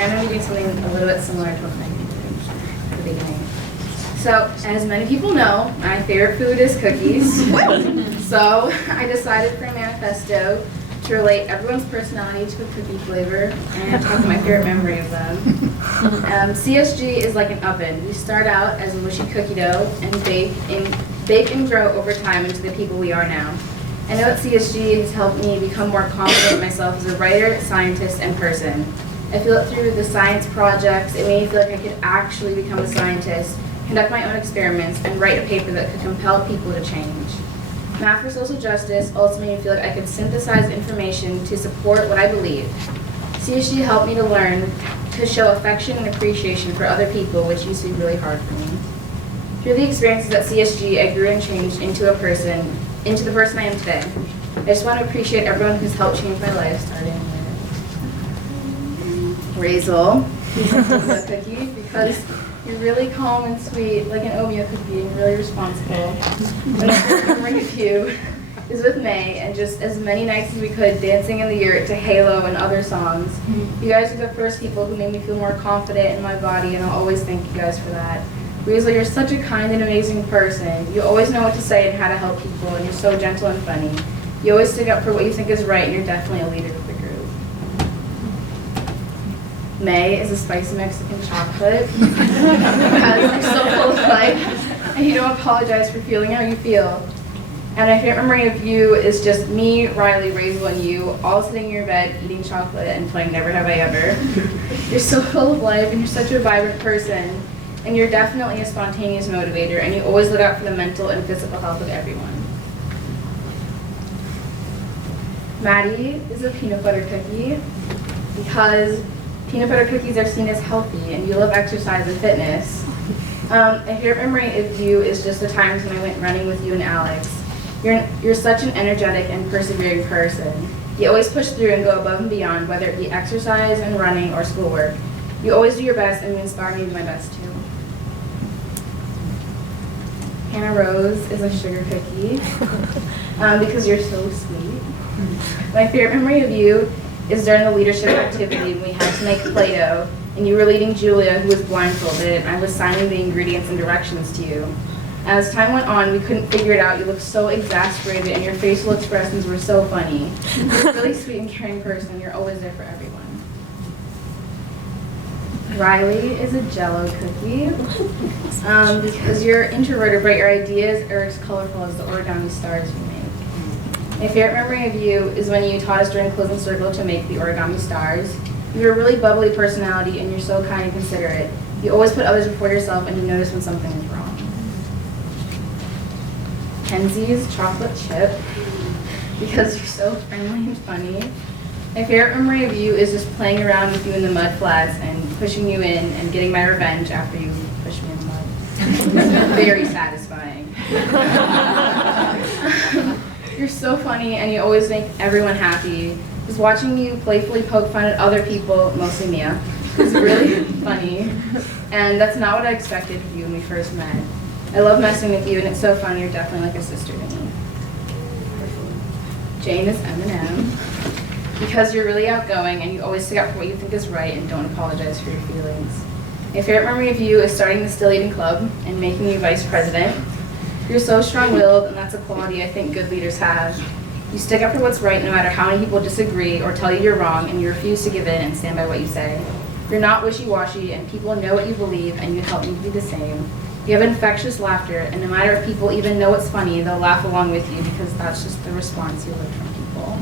and I'm going to be doing something a little bit similar to what Megan did at the beginning. So, as many people know, my favorite food is cookies. So, I decided for a manifesto to relate everyone's personality to a cookie flavor and talk about my favorite memory of them. CSG is like an oven. We start out as a mushy cookie dough and bake and grow over time into the people we are now. I know that CSG has helped me become more confident in myself as a writer, scientist, and person. I feel it through the science projects. It made me feel like I could actually become a scientist, conduct my own experiments, and write a paper that could compel people to change. Math for Social Justice also made me feel like I could synthesize information to support what I believe. CSG helped me to learn to show affection and appreciation for other people, which used to be really hard for me. Through the experiences at CSG, I grew and changed into the person I am today. I just want to appreciate everyone who's helped change my life, starting with Razel. He's a cookie because you're really calm and sweet, like an Omeo cookie, and really responsible. My favorite memory of you is with May, and just as many nights as we could dancing in the yurt to Halo and other songs. You guys are the first people who made me feel more confident in my body, and I'll always thank you guys for that. Razel, you're such a kind and amazing person. You always know what to say and how to help people, and you're so gentle and funny. You always stick up for what you think is right, and you're definitely a leader of the group. May is a spicy Mexican chocolate because you're so full of life, and you don't apologize for feeling how you feel. And my favorite memory of you is just me, Riley, Razel, and you all sitting in your bed eating chocolate and playing Never Have I Ever. You're so full of life, and you're such a vibrant person. And you're definitely a spontaneous motivator, and you always look out for the mental and physical health of everyone. Maddie is a peanut butter cookie because peanut butter cookies are seen as healthy, and you love exercise and fitness. A favorite memory of you is just the times when I went running with you and Alex. You're such an energetic and persevering person. You always push through and go above and beyond, whether it be exercise and running or schoolwork. You always do your best, and you inspire me to do my best too. Hannah Rose is a sugar cookie because you're so sweet. My favorite memory of you is during the leadership activity when we had to make Play-Doh, and you were leading Julia, who was blindfolded, and I was signing the ingredients and directions to you. As time went on, we couldn't figure it out. You looked so exasperated, and your facial expressions were so funny. You're a really sweet and caring person. You're always there for everyone. Riley is a Jell-O cookie because you're introverted, but your ideas are as colorful as the origami stars you make. My favorite memory of you is when you taught us during Closing Circle to make the origami stars. You have a really bubbly personality, and you're so kind and considerate. You always put others before yourself, and you notice when something is wrong. Kenzie's chocolate chip because you're so friendly and funny. My favorite memory of you is just playing around with you in the mud flats and pushing you in and getting my revenge after you pushed me in the mud. Very satisfying. You're so funny, and you always make everyone happy. Just watching you playfully poke fun at other people, mostly Mia, is really funny. And that's not what I expected of you when we first met. I love messing with you, and it's so fun. You're definitely like a sister to me. Jane is M&M. Because you're really outgoing, and you always stick up for what you think is right and don't apologize for your feelings. My favorite memory of you is starting the Still Eating Club and making you vice president. You're so strong-willed, and that's a quality I think good leaders have. You stick up for what's right no matter how many people disagree or tell you you're wrong, and you refuse to give in and stand by what you say. You're not wishy-washy, and people know what you believe, and you help me to be the same. You have infectious laughter, and no matter if people even know it's funny, they'll laugh along with you because that's just the response you look from people.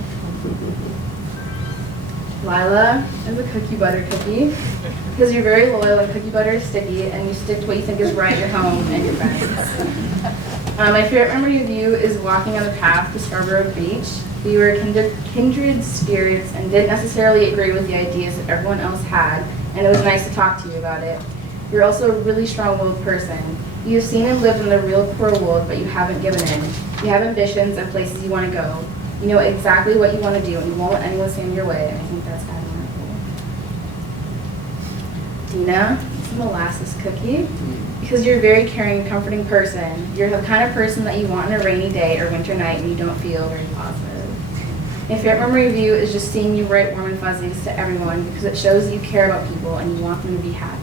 Lila is a cookie butter cookie because you're very loyal and cookie butter is sticky, and you stick to what you think is right at your home and your friends. My favorite memory of you is walking on the path to Scarborough Beach. We were kindred spirits and didn't necessarily agree with the ideas that everyone else had, and it was nice to talk to you about it. You're also a really strong-willed person. You've seen and lived in the real cruel world, but you haven't given in. You have ambitions and places you want to go. You know exactly what you want to do, and you won't let anyone stand in your way, and I think that's admirable. Dina is a molasses cookie because you're a very caring and comforting person. You're the kind of person that you want on a rainy day or winter night when you don't feel very positive. My favorite memory of you is just seeing you write warm and fuzzies to everyone because it shows that you care about people and you want them to be happy.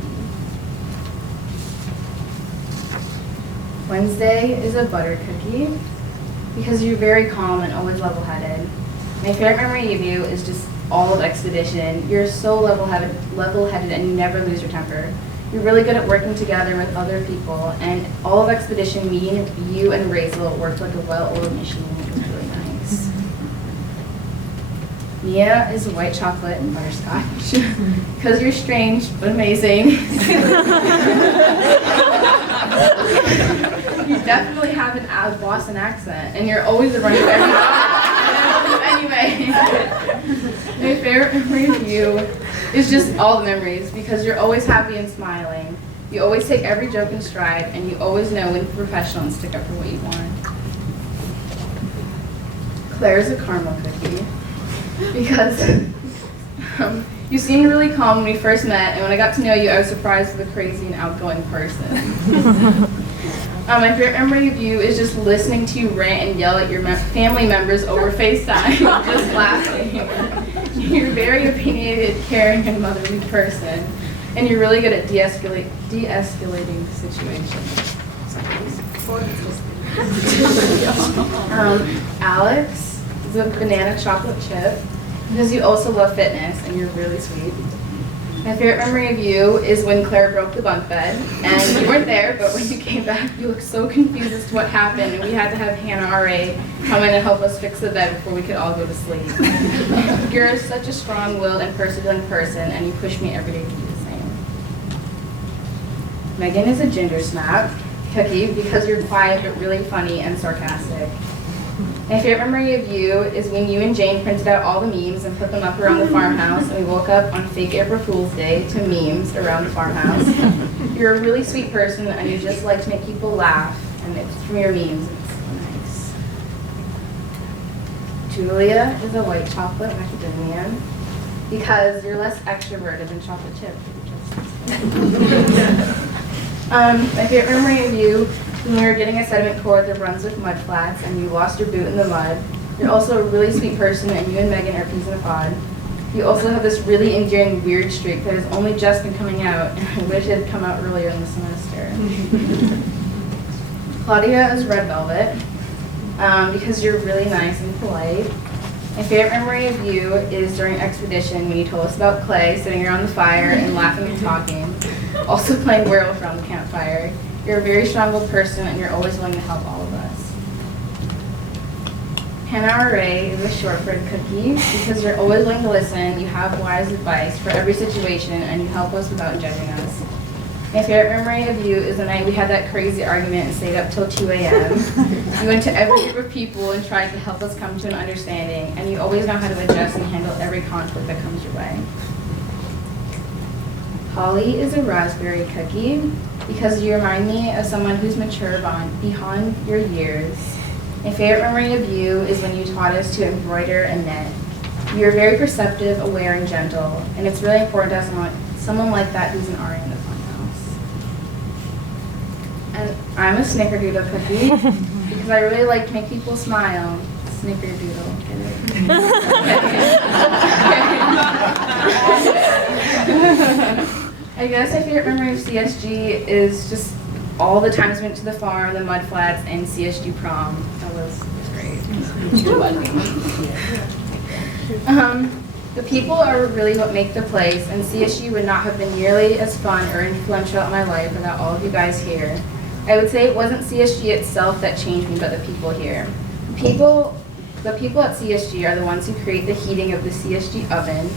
Wednesday is a butter cookie because you're very calm and always level-headed. My favorite memory of you is just all of Expedition. You're so level-headed and you never lose your temper. You're really good at working together with other people, and all of Expedition, me and you and Razel worked like a well-oiled machine. It was really nice. Mia is white chocolate and butterscotch because you're strange but amazing. You definitely have an Boston accent, and you're always the running anyway. My favorite memory of you is just all the memories because you're always happy and smiling. You always take every joke in stride, and you always know when to be professional and stick up for what you want. Claire's a caramel cookie because you seemed really calm when we first met, and when I got to know you, I was surprised with a crazy and outgoing person. My favorite memory of you is just listening to you rant and yell at your family members over FaceTime, just laughing. You're a very opinionated, caring, and motherly person, and you're really good at de-escalating situations. Alex is a banana chocolate chip because you also love fitness and you're really sweet. My favorite memory of you is when Claire broke the bunk bed, and you weren't there, but when you came back, you looked so confused as to what happened, and we had to have Hannah R.A. come in and help us fix the bed before we could all go to sleep. You're such a strong-willed and persevering person, and you push me every day to do the same. Megan is a ginger snap cookie because you're quiet but really funny and sarcastic. My favorite memory of you is when you and Jane printed out all the memes and put them up around the farmhouse, and we woke up on fake April Fool's Day to memes around the farmhouse. You're a really sweet person, and you just like to make people laugh, and it's from your memes. It's so nice. Julia is a white chocolate macadamia because you're less extroverted than chocolate chip. My favorite memory of you when we were getting a sediment core at the Brunswick mud flats and you lost your boot in the mud. You're also a really sweet person, and you and Megan are peas in a pod. You also have this really endearing weird streak that has only just been coming out, and I wish it had come out earlier in the semester. Claudia is red velvet because you're really nice and polite. My favorite memory of you is during Expedition when you told us about Clay sitting around the fire and laughing and talking, also playing werewolf around the campfire. You're a very strong-willed person, and you're always willing to help all of us. Hannah R.A. is a shortbread cookie because you're always willing to listen, you have wise advice for every situation, and you help us without judging us. My favorite memory of you is the night we had that crazy argument and stayed up till 2 a.m. You went to every group of people and tried to help us come to an understanding, and you always know how to adjust and handle every conflict that comes your way. Holly is a raspberry cookie because you remind me of someone who's mature beyond your years. My favorite memory of you is when you taught us to embroider and knit. You're very perceptive, aware, and gentle, and it's really important to have someone like that who's an RA in the funhouse. And I'm a snickerdoodle cookie because I really like to make people smile. Snickerdoodle, get it? I guess my favorite memory of CSG is just all the times we went to the farm, the mud flats, and CSG prom. That was great. The people are really what make the place, and CSG would not have been nearly as fun or influential in my life without all of you guys here. I would say it wasn't CSG itself that changed me, but the people here. The people at CSG are the ones who create the heating of the CSG oven,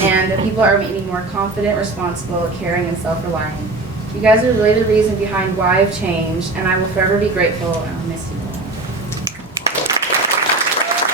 and the people are making me more confident, responsible, caring, and self-reliant. You guys are really the reason behind why I've changed, and I will forever be grateful, and I'll miss you all.